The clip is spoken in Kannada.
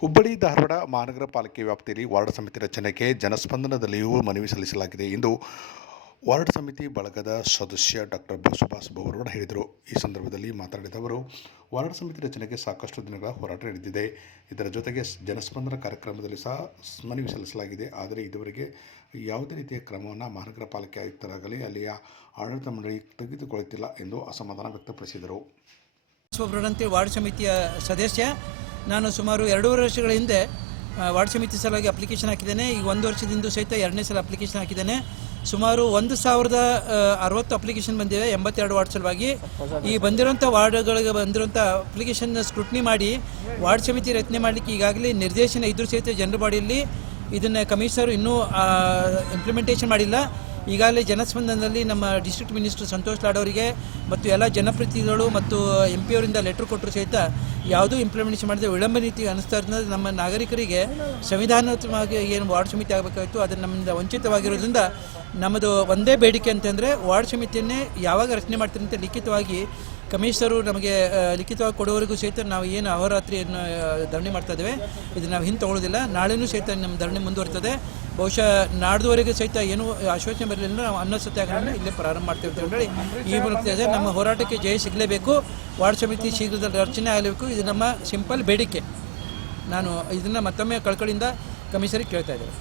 ಹುಬ್ಬಳ್ಳಿ, ಧಾರವಾಡ ಮಹಾನಗರ ಪಾಲಿಕೆ ವ್ಯಾಪ್ತಿಯಲ್ಲಿ ವಾರ್ಡ್ ಸಮಿತಿ ರಚನೆಗೆ ಜನಸ್ಪಂದನದಲ್ಲಿಯೂ ಮನವಿ ಸಲ್ಲಿಸಲಾಗಿದೆ ಎಂದು ವಾರ್ಡ್ ಸಮಿತಿ ಬಳಗದ ಸದಸ್ಯ ಡಾಕ್ಟರ್ ಸುಭಾಷ್ ಬೋರಗೌಡ ಹೇಳಿದರು. ಈ ಸಂದರ್ಭದಲ್ಲಿ ಮಾತನಾಡಿದ ಅವರು, ವಾರ್ಡ್ ಸಮಿತಿ ರಚನೆಗೆ ಸಾಕಷ್ಟು ದಿನಗಳ ಹೋರಾಟ ನಡೆದಿದೆ. ಇದರ ಜೊತೆಗೆ ಜನಸ್ಪಂದನ ಕಾರ್ಯಕ್ರಮದಲ್ಲಿ ಸಹ ಮನವಿ ಸಲ್ಲಿಸಲಾಗಿದೆ. ಆದರೆ ಇದುವರೆಗೆ ಯಾವುದೇ ರೀತಿಯ ಕ್ರಮವನ್ನು ಮಹಾನಗರ ಪಾಲಿಕೆ ಆಯುಕ್ತರಾಗಲಿ, ಅಲ್ಲಿಯ ಆಡಳಿತ ಮಂಡಳಿ ತೆಗೆದುಕೊಳ್ಳುತ್ತಿಲ್ಲ ಎಂದು ಅಸಮಾಧಾನ ವ್ಯಕ್ತಪಡಿಸಿದರು. ವಾರ್ಡ್ ಸಮಿತಿಯ ಸದಸ್ಯ ನಾನು ಸುಮಾರು ಎರಡೂವರೆ ವರ್ಷಗಳ ಹಿಂದೆ ವಾರ್ಡ್ ಸಮಿತಿ ಸಲುವಾಗಿ ಅಪ್ಲಿಕೇಶನ್ ಹಾಕಿದ್ದೇನೆ. ಈಗ ಒಂದು ವರ್ಷದಿಂದ ಸಹಿತ ಎರಡನೇ ಸಲ ಅಪ್ಲಿಕೇಶನ್ ಹಾಕಿದ್ದೇನೆ. ಸುಮಾರು ಒಂದು ಸಾವಿರದ ಅರವತ್ತು ಅಪ್ಲಿಕೇಶನ್ ಬಂದಿದೆ, ಎಂಬತ್ತೆರಡು ವಾರ್ಡ್ ಸಲುವಾಗಿ. ಈ ಬಂದಿರುವಂಥ ವಾರ್ಡ್ಗಳಿಗೆ ಬಂದಿರುವಂಥ ಅಪ್ಲಿಕೇಶನ್ ಸ್ಕ್ರೂಟ್ನಿ ಮಾಡಿ, ವಾರ್ಡ್ ಸಮಿತಿ ರಚನೆ ಮಾಡಲಿಕ್ಕೆ ಈಗಾಗಲೇ ನಿರ್ದೇಶನ ಇದ್ರೂ ಸಹಿತ ಜನರ ಬಾಡಿಯಲ್ಲಿ ಇದನ್ನು ಕಮಿಷನರ್ ಇನ್ನೂ ಇಂಪ್ಲಿಮೆಂಟೇಷನ್ ಮಾಡಿಲ್ಲ. ಈಗಾಗಲೇ ಜನಸ್ಪಂದನದಲ್ಲಿ ನಮ್ಮ ಡಿಸ್ಟ್ರಿಕ್ಟ್ ಮಿನಿಸ್ಟರ್ ಸಂತೋಷ್ ಲಾಡ್ ಅವರಿಗೆ ಮತ್ತು ಎಲ್ಲ ಜನಪ್ರತಿನಿಧಿಗಳು ಮತ್ತು ಎಂ ಪಿ ಅವರಿಂದ ಲೆಟರ್ ಕೊಟ್ಟರು ಸಹಿತ ಯಾವುದೂ ಇಂಪ್ಲಿಮೆಂಟೇಷನ್ ಮಾಡಿದೆ ವಿಳಂಬ ನೀತಿ ಅನಿಸ್ತಾ ಇರೋದ್ರಿಂದ ನಮ್ಮ ನಾಗರಿಕರಿಗೆ ಸಂವಿಧಾನಾತ್ಮಕವಾಗಿ ಏನು ವಾರ್ಡ್ ಸಮಿತಿ ಆಗಬೇಕಾಗಿತ್ತು, ಅದನ್ನು ನಮ್ಮಿಂದ ವಂಚಿತವಾಗಿರೋದ್ರಿಂದ ನಮ್ಮದು ಒಂದೇ ಬೇಡಿಕೆ ಅಂತಂದರೆ ವಾರ್ಡ್ ಸಮಿತಿಯನ್ನೇ ಯಾವಾಗ ರಚನೆ ಮಾಡ್ತೀರಿ ಅಂತ ಲಿಖಿತವಾಗಿ ಕಮಿಷನರು ನಮಗೆ ಲಿಖಿತವಾಗಿ ಕೊಡುವವರೆಗೂ ಸಹಿತ ನಾವು ಏನು ಅಹೋರಾತ್ರಿಯನ್ನು ಧರಣಿ ಮಾಡ್ತಾ ಇದ್ದೇವೆ. ಇದು ನಾವು ಹಿಂದೆ ತಗೊಳ್ಳೋದಿಲ್ಲ ನಾಳೆನೂ ಸಹಿತ ನಮ್ಮ ಧರಣಿ ಮುಂದುವರಿತದೆ. ಬಹುಶಃ ನಾಡ್ದುವರೆಗೆ ಸಹಿತ ಏನು ಆಶ್ವಾಸನೆ ಬರಲಿಲ್ಲ ನಾವು ಅನ್ನ ಸತ್ಯಾಗ್ರಹವನ್ನು ಇಲ್ಲೇ ಪ್ರಾರಂಭ ಮಾಡ್ತೇವೆ ಅಂತ ಹೇಳಿ ಈ ಮೂಲಕ. ನಮ್ಮ ಹೋರಾಟಕ್ಕೆ ಜಯ ಸಿಗಲೇಬೇಕು. ವಾರ್ಡ್ ಸಮಿತಿ ಶೀಘ್ರದಲ್ಲಿ ರಚನೆ ಆಗಲೇಬೇಕು. ಇದು ನಮ್ಮ ಸಿಂಪಲ್ ಬೇಡಿಕೆ. ನಾನು ಇದನ್ನು ಮತ್ತೊಮ್ಮೆ ಕಳ್ಕಳಿಂದ ಕಮಿಷನರಿಗೆ ಕೇಳ್ತಾ ಇದ್ದೇವೆ